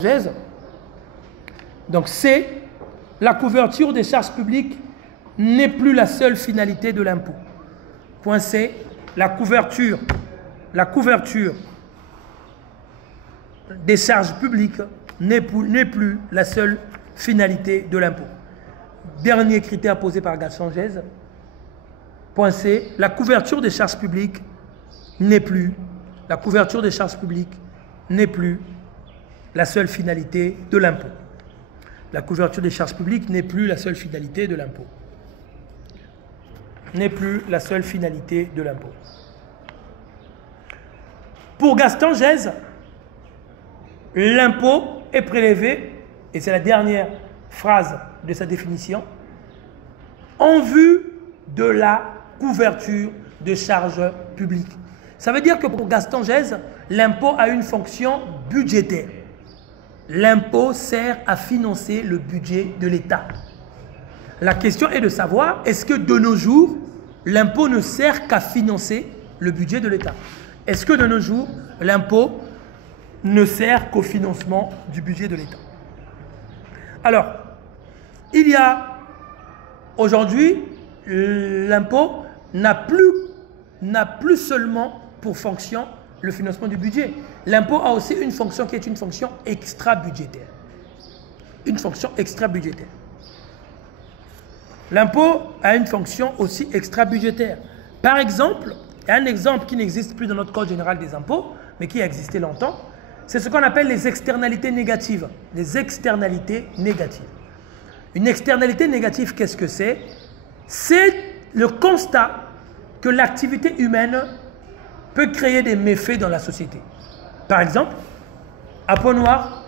française. Donc C, la couverture des charges publiques n'est plus la seule finalité de l'impôt. Point C, la couverture des charges publiques n'est plus la seule finalité de l'impôt. Dernier critère posé par Gaston Gèze. Point C, la couverture des charges publiques n'est plus la seule finalité de l'impôt. La couverture des charges publiques n'est plus la seule finalité de l'impôt. N'est plus la seule finalité de l'impôt. Pour Gaston Gèze, l'impôt est prélevé, et c'est la dernière phrase de sa définition, en vue de la couverture de charges publiques. Ça veut dire que pour Gaston Gèze, l'impôt a une fonction budgétaire. L'impôt sert à financer le budget de l'État. La question est de savoir, est-ce que de nos jours, l'impôt ne sert qu'à financer le budget de l'État? Est-ce que de nos jours, l'impôt ne sert qu'au financement du budget de l'État? Alors, il y a aujourd'hui, l'impôt n'a plus seulement pour fonction le financement du budget. L'impôt a aussi une fonction qui est une fonction extra-budgétaire. Une fonction extra-budgétaire. L'impôt a une fonction aussi extra-budgétaire. Par exemple, il y a un exemple qui n'existe plus dans notre Code général des impôts, mais qui a existé longtemps, c'est ce qu'on appelle les externalités négatives. Les externalités négatives. Une externalité négative, qu'est-ce que c'est? C'est le constat que l'activité humaine peut créer des méfaits dans la société. Par exemple, à Pont-Noir,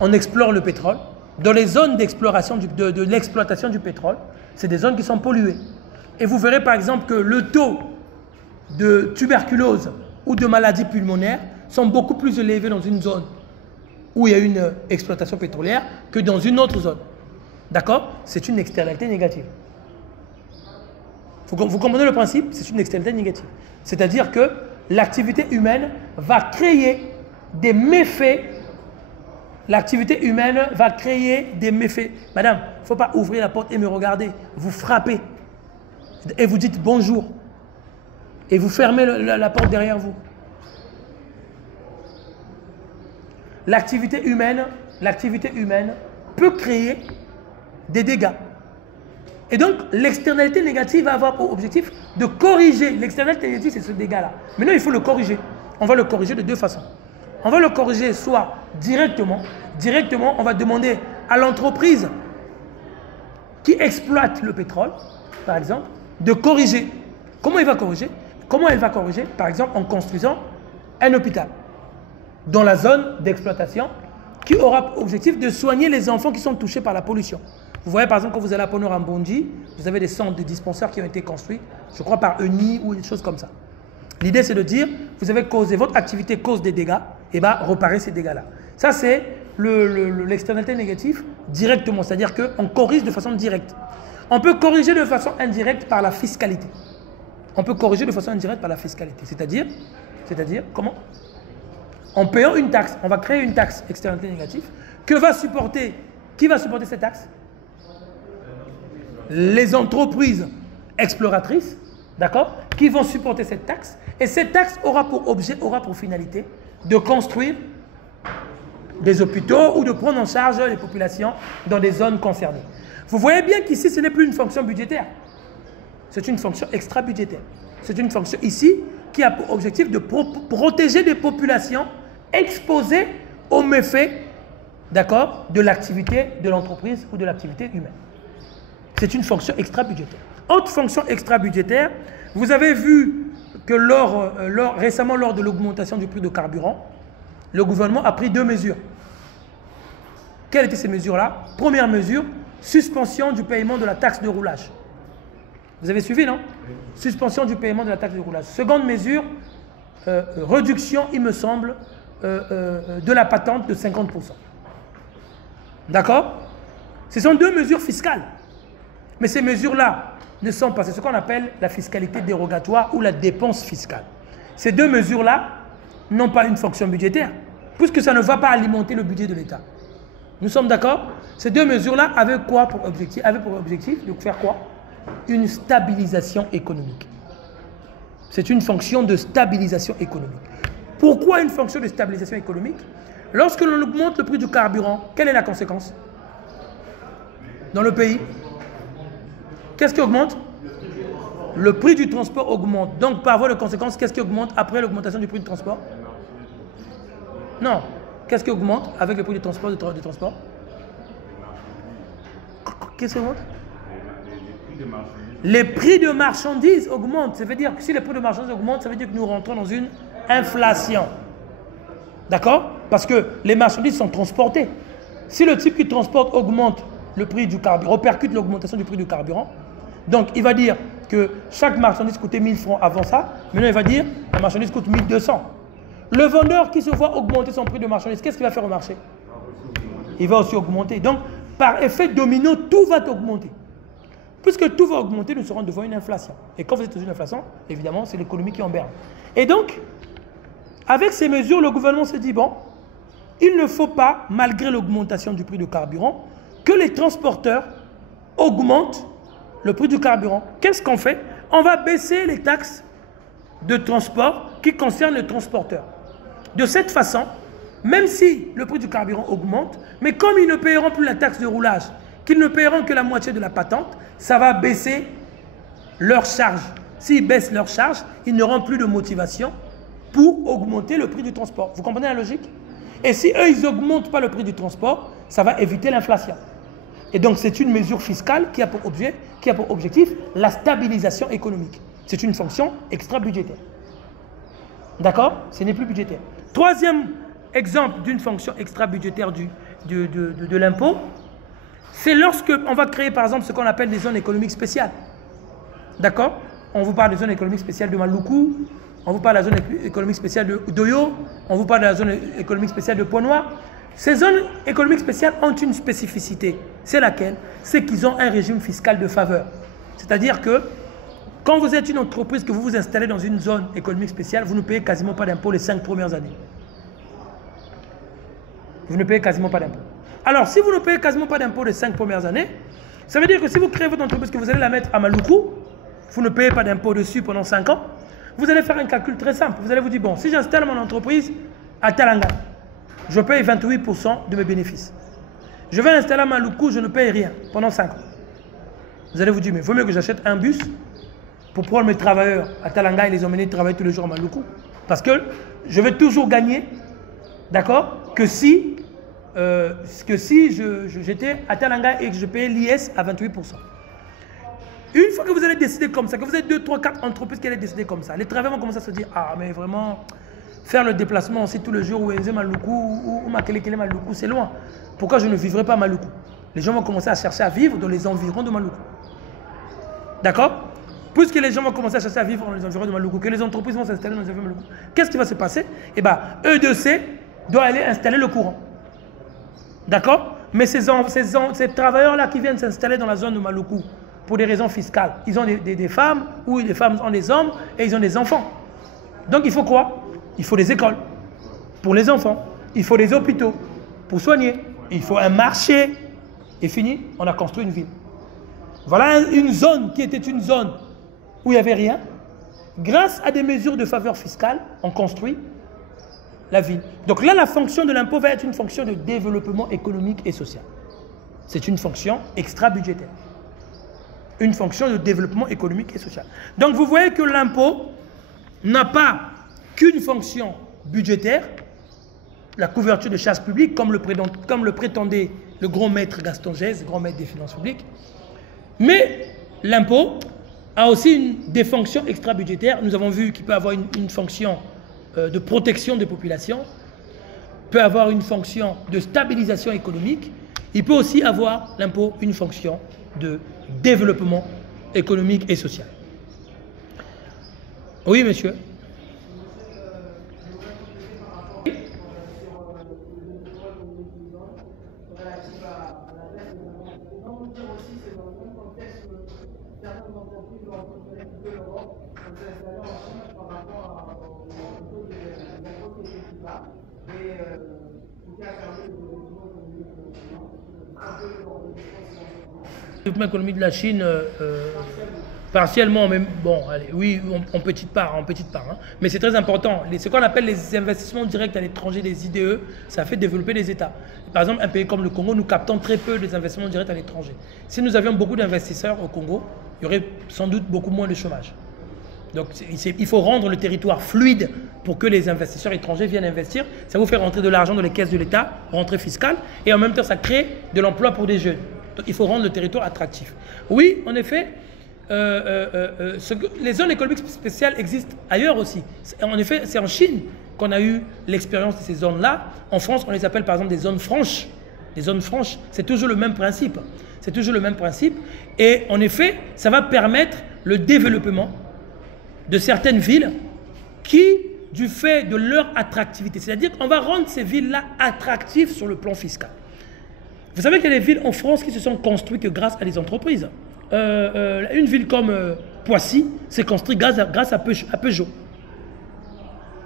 on explore le pétrole. Dans les zones d'exploration de l'exploitation du pétrole, c'est des zones qui sont polluées. Et vous verrez par exemple que le taux de tuberculose ou de maladies pulmonaires sont beaucoup plus élevés dans une zone où il y a une exploitation pétrolière que dans une autre zone. D'accord? C'est une externalité négative. Vous comprenez le principe? C'est une externalité négative. C'est-à-dire que l'activité humaine va créer des méfaits. L'activité humaine va créer des méfaits. Madame, il ne faut pas ouvrir la porte et me regarder. Vous frappez. Et vous dites bonjour. Et vous fermez la porte derrière vous. L'activité humaine peut créer des dégâts. Et donc, l'externalité négative va avoir pour objectif de corriger. L'externalité négative, c'est ce dégât-là. Maintenant, il faut le corriger. On va le corriger de deux façons. On va le corriger soit directement. Directement, on va demander à l'entreprise qui exploite le pétrole, par exemple, de corriger. Comment il va corriger? Comment elle va corriger? Par exemple, en construisant un hôpital dans la zone d'exploitation qui aura pour objectif de soigner les enfants qui sont touchés par la pollution. Vous voyez par exemple quand vous allez à Pont-Noir en Bondy, vous avez des centres de dispensaires qui ont été construits, je crois par ENI ou des choses comme ça. L'idée c'est de dire, vous avez causé, votre activité cause des dégâts, et bien réparez ces dégâts-là. Ça c'est l'externalité négative directement, c'est-à-dire qu'on corrige de façon directe. On peut corriger de façon indirecte par la fiscalité. On peut corriger de façon indirecte par la fiscalité. C'est-à-dire comment? En payant une taxe, on va créer une taxe externalité négative. Qui va supporter cette taxe? Les entreprises exploratrices, d'accord, qui vont supporter cette taxe. Et cette taxe aura pour finalité de construire des hôpitaux ou de prendre en charge les populations dans des zones concernées. Vous voyez bien qu'ici, ce n'est plus une fonction budgétaire. C'est une fonction extra-budgétaire. C'est une fonction ici qui a pour objectif de protéger des populations exposées aux méfaits, d'accord, de l'activité de l'entreprise ou de l'activité humaine. C'est une fonction extra-budgétaire. Autre fonction extra-budgétaire, vous avez vu que récemment, lors de l'augmentation du prix de carburant, le gouvernement a pris deux mesures. Quelles étaient ces mesures-là? Première mesure, suspension du paiement de la taxe de roulage. Vous avez suivi, non? Suspension du paiement de la taxe de roulage. Seconde mesure, réduction, il me semble, de la patente de 50%. D'accord? Ce sont deux mesures fiscales. Mais ces mesures-là ne sont pas, c'est ce qu'on appelle la fiscalité dérogatoire ou la dépense fiscale. Ces deux mesures-là n'ont pas une fonction budgétaire. puisque ça ne va pas alimenter le budget de l'État. Nous sommes d'accord? Ces deux mesures-là avaient quoi pour objectif? Avaient pour objectif de faire quoi? Une stabilisation économique. C'est une fonction de stabilisation économique. Pourquoi une fonction de stabilisation économique? Lorsque l'on augmente le prix du carburant, quelle est la conséquence dans le pays? Qu'est-ce qui augmente? Le prix du transport augmente. Donc, par voie de conséquence, qu'est-ce qui augmente après l'augmentation du prix du transport? Non. Qu'est-ce qui augmente avec le prix du transport, Qu'est-ce qui augmente? Les prix de marchandises augmentent. Ça veut dire que si les prix de marchandises augmentent, ça veut dire que nous rentrons dans une inflation. D'accord? Parce que les marchandises sont transportées. Si le type qui transporte augmente le prix du carburant, repercute l'augmentation du prix du carburant, donc il va dire que chaque marchandise coûtait 1000 francs avant ça, maintenant il va dire que la marchandise coûte 1200. Le vendeur qui se voit augmenter son prix de marchandise, qu'est-ce qu'il va faire au marché? Il va aussi augmenter. Donc, par effet domino, tout va augmenter. Puisque tout va augmenter, nous serons devant une inflation. Et quand vous êtes dans une inflation, évidemment, c'est l'économie qui en berne. Et donc, avec ces mesures, le gouvernement se dit, bon, il ne faut pas, malgré l'augmentation du prix du carburant, que les transporteurs augmentent le prix du carburant. Qu'est-ce qu'on fait? On va baisser les taxes de transport qui concernent les transporteurs. De cette façon, même si le prix du carburant augmente, mais comme ils ne paieront plus la taxe de roulage, qu'ils ne paieront que la moitié de la patente, ça va baisser leurs charges. S'ils baissent leurs charges, ils n'auront plus de motivation pour augmenter le prix du transport. Vous comprenez la logique? Et si eux, ils n'augmentent pas le prix du transport, ça va éviter l'inflation. Et donc, c'est une mesure fiscale qui a pour objectif la stabilisation économique. C'est une fonction extra-budgétaire. D'accord? Ce n'est plus budgétaire. Troisième exemple d'une fonction extra-budgétaire de l'impôt, c'est lorsque on va créer par exemple ce qu'on appelle des zones économiques spéciales. D'accord? On vous parle des zones économiques spéciales de Maluku, on vous parle de la zone économique spéciale d'Oyo, on vous parle de la zone économique spéciale de Pointe-Noire. Ces zones économiques spéciales ont une spécificité. C'est laquelle? C'est qu'ils ont un régime fiscal de faveur. C'est-à-dire que quand vous êtes une entreprise, que vous vous installez dans une zone économique spéciale, vous ne payez quasiment pas d'impôt les 5 premières années. Vous ne payez quasiment pas d'impôt. Alors, si vous ne payez quasiment pas d'impôt les 5 premières années, ça veut dire que si vous créez votre entreprise, que vous allez la mettre à Maluku, vous ne payez pas d'impôt dessus pendant 5 ans, vous allez faire un calcul très simple. Vous allez vous dire, bon, si j'installe mon entreprise à Talanga, je paye 28% de mes bénéfices. Je vais l'installer à Maluku, je ne paye rien pendant 5 ans. Vous allez vous dire, mais il vaut mieux que j'achète un bus pour prendre mes travailleurs à Talanga et les emmener travailler tous les jours à Maluku. Parce que je vais toujours gagner, d'accord, que si j'étais à Talanga et que je payais l'IS à 28%. Une fois que vous allez décider comme ça, que vous avez 2, 3, 4 entreprises qui allaient décider comme ça, les travailleurs vont commencer à se dire, ah mais vraiment, faire le déplacement aussi tous les jours où Enze Maluku ou Makelekele Maluku, c'est loin. Pourquoi je ne vivrai pas à Maluku? Les gens vont commencer à chercher à vivre dans les environs de Maluku. D'accord? Puisque les gens vont commencer à chercher à vivre dans les environs de Maluku, que les entreprises vont s'installer dans les environs de Maluku, qu'est-ce qui va se passer? Eh bien, EDC doit aller installer le courant. D'accord? Mais ces travailleurs-là qui viennent s'installer dans la zone de Maluku, pour des raisons fiscales, ils ont des femmes, ou les femmes ont des hommes, et ils ont des enfants. Donc il faut quoi? Il faut des écoles pour les enfants. Il faut des hôpitaux pour soigner. Il faut un marché. Et fini, on a construit une ville. Voilà une zone qui était une zone où il n'y avait rien. Grâce à des mesures de faveur fiscale, on construit la ville. Donc là, la fonction de l'impôt va être une fonction de développement économique et social. C'est une fonction extra-budgétaire. Une fonction de développement économique et social. Donc vous voyez que l'impôt n'a pas qu'une fonction budgétaire, la couverture de charges publiques, comme le prétendait le grand maître Gaston Gèze, grand maître des finances publiques, mais l'impôt a aussi des fonctions extra-budgétaires. Nous avons vu qu'il peut avoir une fonction de protection des populations, peut avoir une fonction de stabilisation économique, il peut aussi avoir, l'impôt, une fonction de développement économique et social. Oui, monsieur. Le développement économique de la Chine, partiellement, mais bon, allez, oui, en petite part, hein. Mais c'est très important. Ce qu'on appelle les investissements directs à l'étranger, les IDE, ça fait développer les États. Par exemple, un pays comme le Congo, nous captons très peu des investissements directs à l'étranger. Si nous avions beaucoup d'investisseurs au Congo, il y aurait sans doute beaucoup moins de chômage. Donc il faut rendre le territoire fluide pour que les investisseurs étrangers viennent investir. Ça vous fait rentrer de l'argent dans les caisses de l'État, rentrée fiscale, et en même temps ça crée de l'emploi pour des jeunes. Donc il faut rendre le territoire attractif. Oui, en effet, les zones économiques spéciales existent ailleurs aussi. En effet, c'est en Chine qu'on a eu l'expérience de ces zones-là. En France, on les appelle par exemple des zones franches. Les zones franches, c'est toujours le même principe. C'est toujours le même principe. Et en effet, ça va permettre le développement de certaines villes qui, du fait de leur attractivité, c'est-à-dire qu'on va rendre ces villes-là attractives sur le plan fiscal. Vous savez qu'il y a des villes en France qui se sont construites grâce à des entreprises. Une ville comme Poissy s'est construite grâce à Peugeot.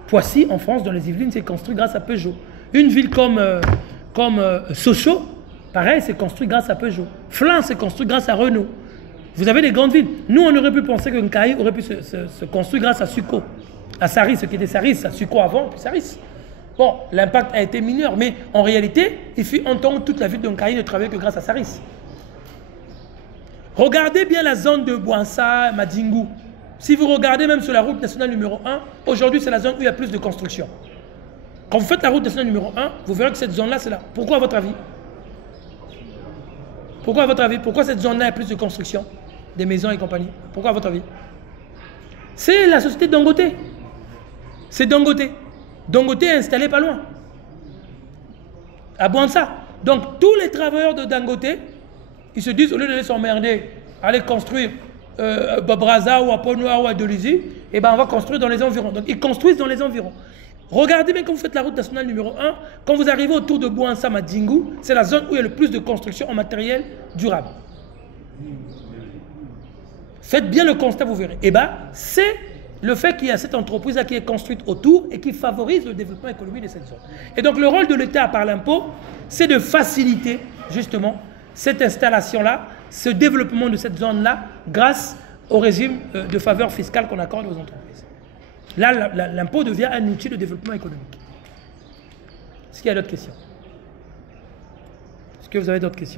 Poissy, en France, dans les Yvelines, s'est construite grâce à Peugeot. Une ville comme Sochaux, pareil, s'est construite grâce à Peugeot. Flins s'est construite grâce à Renault. Vous avez des grandes villes. Nous, on aurait pu penser que Nkaï aurait pu se construire grâce à Suco. À Saris, ce qui était Saris, à Suco avant, puis Saris. Bon, l'impact a été mineur, mais en réalité, il fut un temps où toute la ville de Nkaï ne travaillait que grâce à Saris. Regardez bien la zone de Bouansa, Madingu. Si vous regardez même sur la route nationale numéro 1, aujourd'hui, c'est la zone où il y a plus de construction. Quand vous faites la route nationale numéro 1, vous verrez que cette zone-là, c'est là. Pourquoi à votre avis? Pourquoi à votre avis? Pourquoi cette zone-là a plus de construction? Des maisons et compagnie. Pourquoi à votre avis? C'est la société Dangote. C'est Dangote. Dangote est installé pas loin. À Bouansa. Donc tous les travailleurs de Dangote, ils se disent, au lieu d'aller s'emmerder, aller construire à Braza ou à Pont-Noir ou à Dolisie, eh ben on va construire dans les environs. Donc ils construisent dans les environs. Regardez bien quand vous faites la route nationale numéro 1, quand vous arrivez autour de Bouansa Madingu, c'est la zone où il y a le plus de construction en matériel durable. Faites bien le constat, vous verrez. Eh bien, c'est le fait qu'il y a cette entreprise-là qui est construite autour et qui favorise le développement économique de cette zone. Et donc, le rôle de l'État par l'impôt, c'est de faciliter justement cette installation-là, ce développement de cette zone-là, grâce au régime de faveur fiscale qu'on accorde aux entreprises. Là, l'impôt devient un outil de développement économique. Est-ce qu'il y a d'autres questions? Est-ce que vous avez d'autres questions?